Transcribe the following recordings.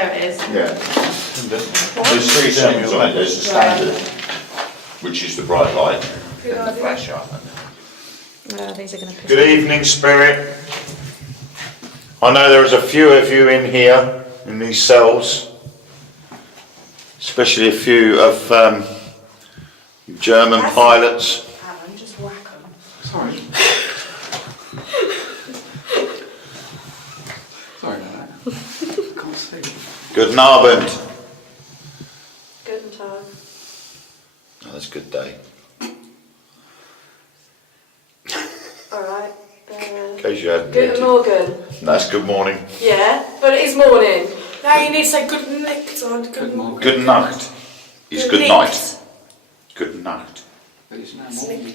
there it is. Yeah. There's three settings on it. There's the standard, which is the bright light, and the flash up. These are going to. Good evening, Spirit. I know there's a few of you in here, in these cells, especially a few of German pilots. Alan, just whack them. Sorry. Sorry about that. I can't see. Guten Abend. Guten Tag. Oh, that's a good day. Alright. In case you hadn't Guten noted. Morgen. No, it's good morning. Yeah, but it is morning. Now you need to say good night or good morning. Good Nacht is good night. Good Nacht. But it's now morning.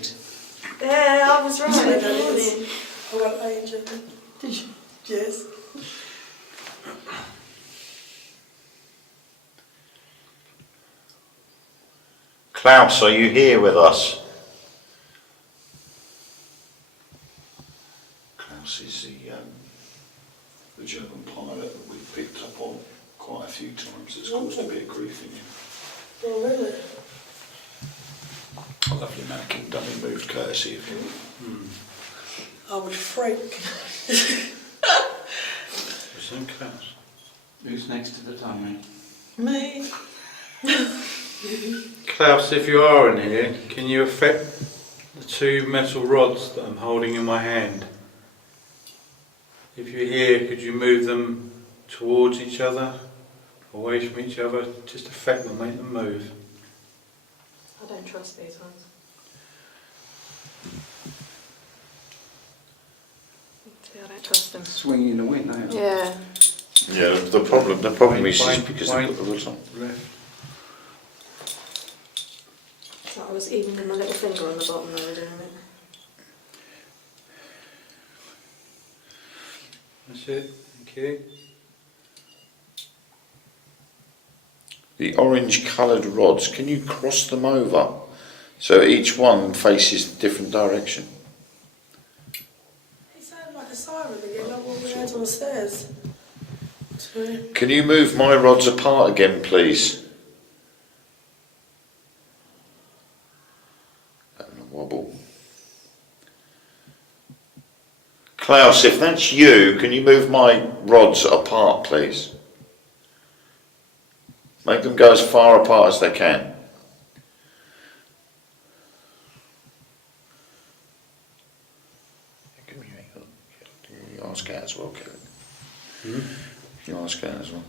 Yeah, I was right. Good Good morning. morning. I got angel. Did you? Yes. Klauss, are you here with us? Klauss is the German pilot that we've picked up on quite a few times. It's caused a bit of grief in you. Oh, really? A lovely mannequin dummy moved courtesy of you. I would freak. Listen, Klauss. Who's next to the dummy? Me? Klauss, if you are in here, can you affect the two metal rods that I'm holding in my hand? If you're here, could you move them towards each other, away from each other? Just affect them, make them move. I don't trust these ones. See, I don't trust them. Swinging in the wind, aren't you? Yeah. Yeah, the problem is Wayne, because they've got the rods on. Left. So I was even with my little finger on the bottom when I was doing it. That's it, thank you. The orange coloured rods, can you cross them over so each one faces a different direction? He sounded like a siren again, like what we had on the stairs. Can you move my rods apart again, please? Having a wobble. Klauss, if that's you, can you move my rods apart, please? Make them go as far apart as they can. Can you ask that as well, Kevin? Can you ask that as well?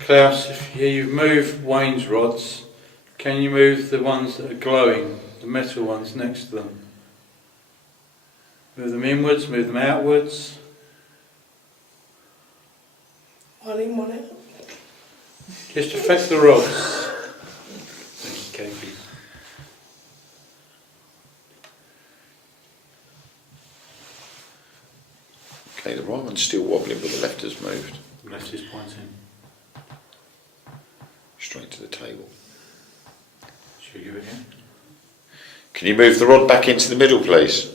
Klauss, if you've moved Wayne's rods, can you move the ones that are glowing, the metal ones next to them? Move them inwards, move them outwards. One in, one out. Just affect the rods. Thank you, Katie. Okay, the right one's still wobbling, but the left has moved. Left is pointing. Straight to the table. Should we give it again? Can you move the rod back into the middle, please?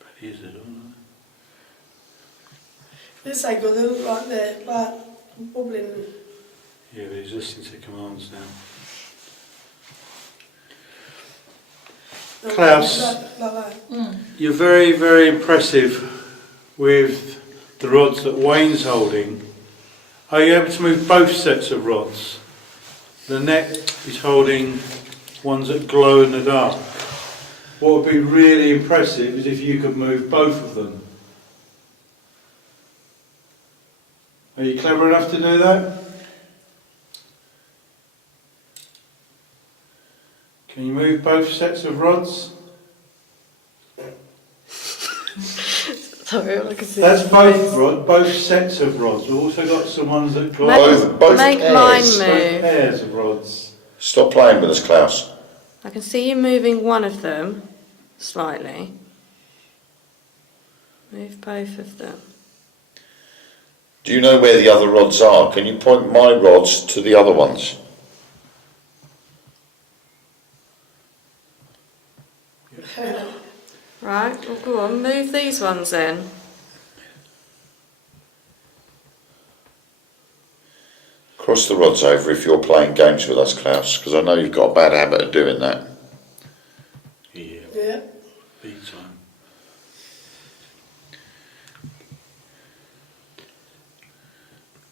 But is it on? This ain't got the right there, like bubbling. Yeah, but he's listening to commands now. Klauss. Like that. You're very, very impressive with the rods that Wayne's holding. Are you able to move both sets of rods? The net is holding ones that glow in the dark. What would be really impressive is if you could move both of them. Are you clever enough to do that? Can you move both sets of rods? Sorry, all I can see. That's both sets of rods. We've also got some ones that glow. Both Make pairs. mine Both move. pairs of rods. Stop playing with us, Klauss. I can see you moving one of them slightly. Move both of them. Do you know where the other rods are? Can you point my rods to the other ones? Right, well go on, move these ones then. cross the rods over if you're playing games with us, Klauss? Because I know you've got a bad habit of doing that. Yeah, Yeah. big time.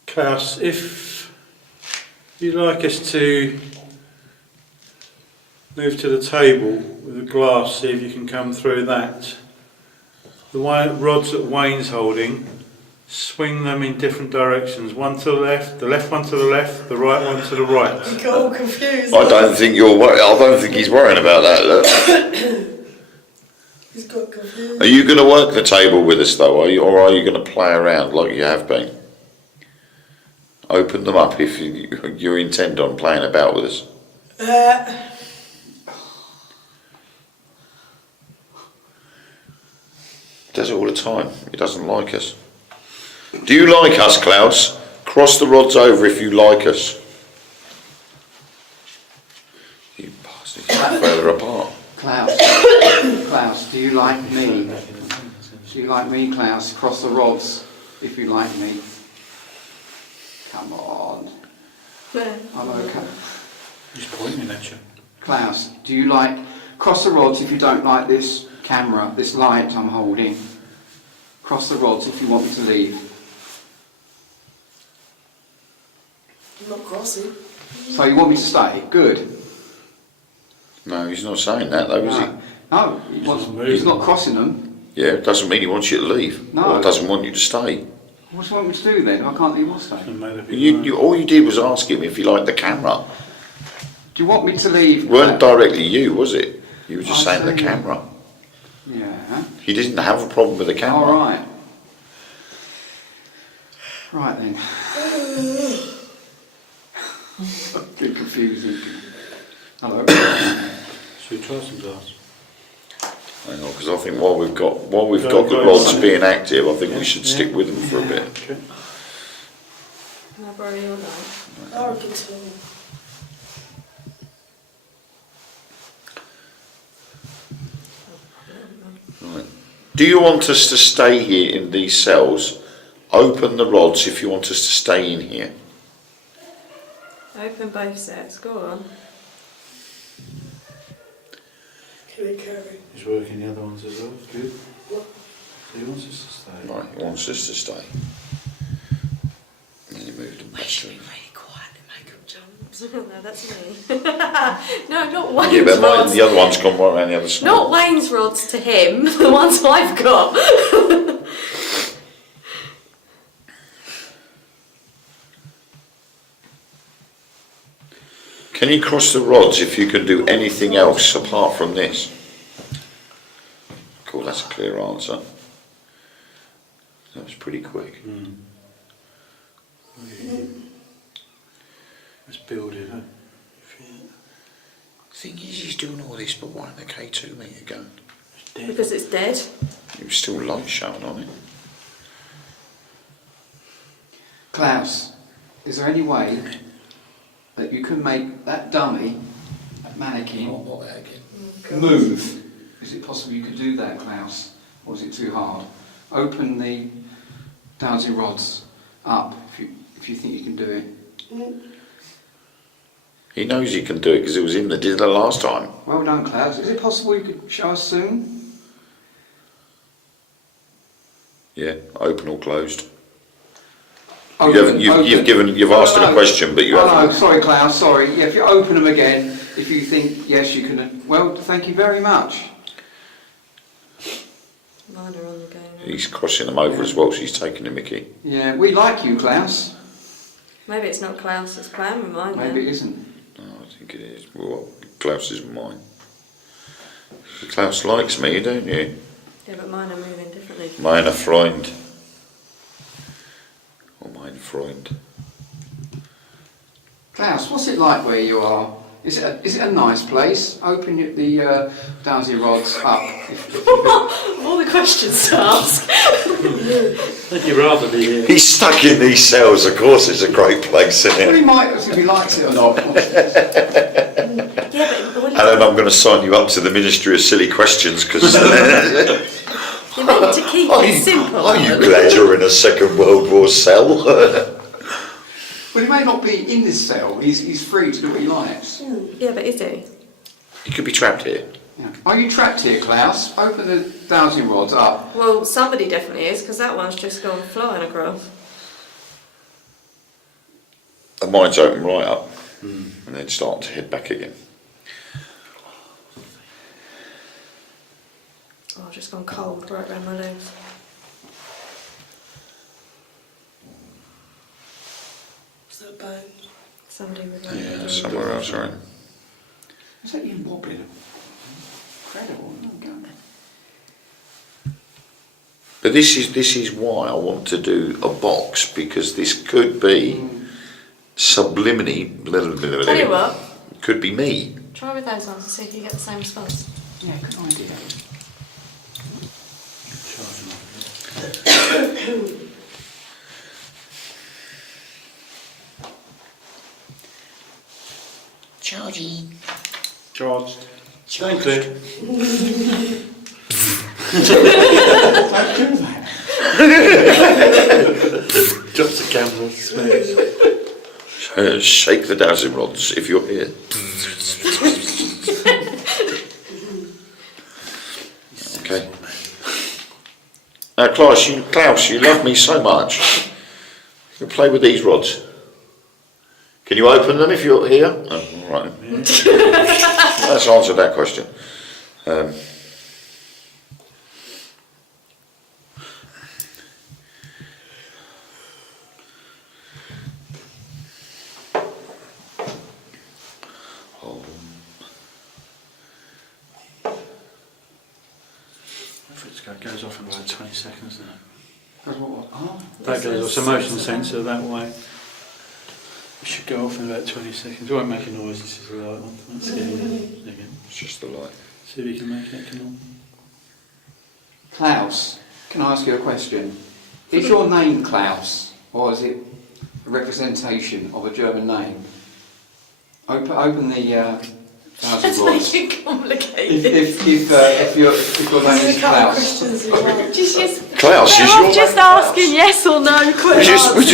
Klauss, if you'd like us to move to the table with the glass, see if you can come through that. The rods that Wayne's holding, swing them in different directions. One to the left one to the left, the right one to the right. You got all confused. I don't think he's worrying about that. Look. He's got confused. Are you going to work the table with us though, or are you going to play around like you have been? Open them up if you intend on playing about with us. Does it all the time. He doesn't like us. Do you like us, Klauss? Cross the rods over if you like us. You bastards, you're further apart. Klauss, do you like me? Do you like me, Klauss? Cross the rods if you like me. Come on. I'm okay. He's pointing at you. Klauss, do you like cross the rods if you don't like this camera, this light I'm holding? Cross the rods if you want me to leave. I'm not crossing. So you want me to stay? Good. No, he's not saying that though, is he? No, he's not crossing them. Yeah, it doesn't mean he wants you to leave. No. Or doesn't want you to stay. What do you want me to do then? I can't leave or stay. All you did was ask him if he liked the camera. Do you want me to leave? It weren't directly you, was it? You were just saying the see. camera. Yeah. He didn't have a problem with the camera. All right. Right then. Bit confusing. Hello. Should we try some glass? Hang on, because I think while we've got the rods being active, I think we should stick with them for a bit. Okay. Can I borrow your knife? I reckon so. Right. Do you want us to stay here in these cells? Open the rods if you want us to stay in here. Open both sets, go on. Can it carry? He's working the other ones as well. Good. So he wants us to stay. Right, he wants us to stay. And then he moved them back to him. Really quiet and make them jump. No, that's me. No, not Wayne's Yeah, but rods. the other one's gone right around the other side. Not Wayne's rods to him, the ones I've got. Can you cross the rods if you can do anything else apart from this? Cool, that's a clear answer. That was pretty quick. Let's build it up. Thing is, he's doing all this, but why didn't the K2 meter go? Because it's dead. There was still light showing on it. Klauss, is there any way that you can make that dummy, that mannequin, move? Is it possible you could do that, Klauss? Or is it too hard? Open the dowsing rods up if you think you can do it. He knows he can do it because it was him that did it the last time. Well done, Klauss. Is it possible you could show us soon? Yeah, open or closed. Open, You've asked him a question, but you haven't. No, sorry, Klauss. Sorry. Yeah, if you open them again, if you think yes, you can. Well, thank you very much. Mine are on the go now. He's crossing them over as well, so he's taking the mickey. Yeah, we like you, Klauss. Maybe it's not Klaus that's playing with mine Maybe then. it isn't. No, I think it is. Well, Klaus isn't mine. Klaus likes me, don't you? Yeah, but mine are moving differently. Meine Freund. Or mein Freund. Klauss, what's it like where you are? Is it a nice place? Open the dowsing rods up. All the questions to ask. I'd rather be here. He's stuck in these cells, of course it's a great place, isn't Well, it? he might, if he likes it or not. Yeah, but what And then I'm going to sign you up to the Ministry of Silly Questions because you're meant to keep it simple. are you glad you're in a Second World War cell? Well, he may not be in this cell. He's free to do what he likes. Yeah, but is he? You could be trapped here. Yeah. Are you trapped here, Klaus? Open the dowsing rods up. Well, somebody definitely is, because that one's just gone flying across. And mine's open right up, and then starting to head back again. Oh, I've just gone cold right around my legs. Is that bone? Somebody with Yeah, somewhere else, right? Is that you wobbling? Incredible. Oh, God. But this is why I want to do a box, because this could be subliminally. Tell you what, Could be me. try with those ones and see if you get the same response. Yeah, good idea. Charging. Charged. Stay clear. Don't do that. Just the camera smells. Shake the dowsing rods if you're here. Okay. Now, Klauss, you love me so much. You can play with these rods. Can you open them if you're here? Oh, right. Let's answer that question. If it goes off in about 20 seconds now. Oh, That goes off. It's a motion sensor that way. It should go off in about 20 seconds. It won't make a noise, this is the light one. Let's get it again. It's just the light. See if you can make it come on. Klaus, can I ask you a question? Is your name Klaus, or is it a representation of a German name? Open the Let's dowsing make rods. it complicated. If your name is Klaus. Questions as well. Just Klaus, is I'm your just asking yes or no questions. we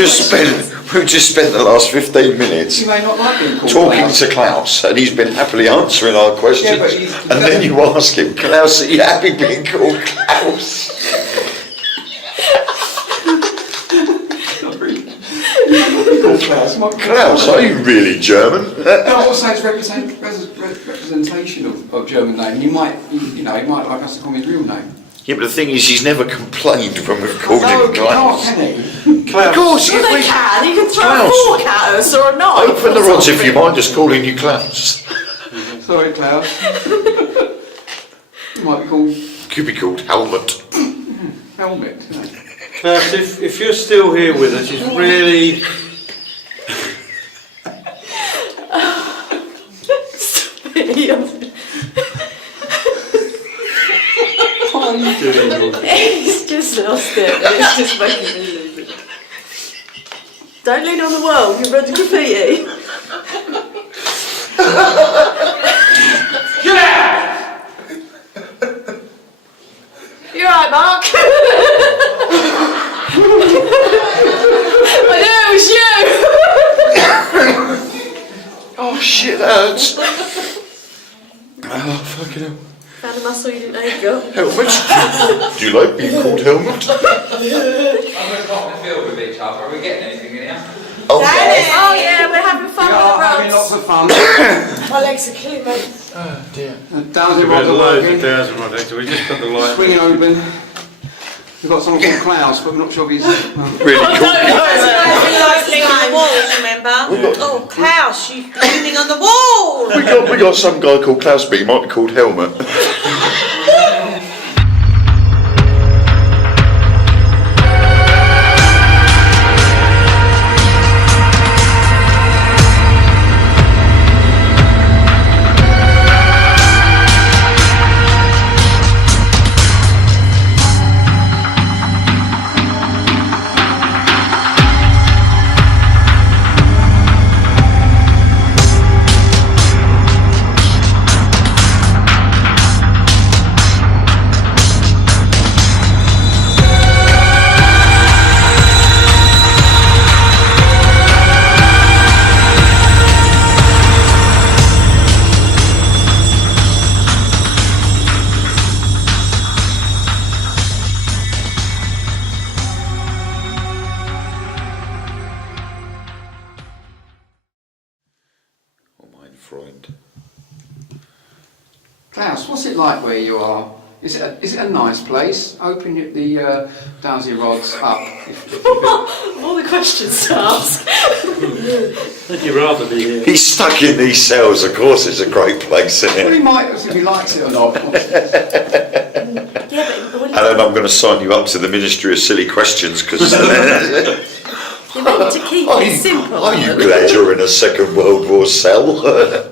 just spent the last 15 minutes You may not like being called talking Klaus. to Klaus, and he's been happily answering our questions. Yeah, but he's- and then you ask him, Klaus, are you happy being called Klaus? Sorry. Called Klaus. Klaus, are you really German? No, also it's representation of German name. You might like us to call me his real name. Yeah, but the thing is, he's never complained when we've called No, him you can't, Klaus. can he? Of course, Well, they can. You can throw Klaus. a fork at us or a knife. Open the or rods if something. you mind just calling you Klaus. Sorry, Klaus. You might be called Could be called Helmut. Helmet. Klaus, if you're still here with us, it's really... He's just lost it. It's just making me lose it. Don't lean on the wall. You're about to graffiti. You're right, Mark. I knew it was you. Oh shit, that hurts. Oh, fucking hell. Found a muscle you didn't know you got. Helmut? Do you like being called Helmut? I'm going to got on the field with each other. Are we getting anything in here? Oh, yeah. Oh yeah, we're having fun We with are the having rods. lots of fun. My legs are killing me. Oh, dear. Dowsing We've rods had are loads of working. dowsing rod active. We just put the light. Swinging open. We've got someone called Klaus, but I'm not sure if he's... Really cool. Leaning on the walls, remember? Oh, Klaus, you're leaning on the wall! We got some guy called Klaus, but he might be called Helmut. Klaus, what's it like where you are? Is it a nice place? Open the dowsing rods up. Of all the questions to ask. Would you rather be here? He's stuck in these cells, of course it's a great place, isn't Well, it? he might, if he likes it or not. Yeah, but what And then I'm going to sign you up to the Ministry of Silly Questions, because... you're meant to keep it simple. Are you glad you're in a Second World War cell?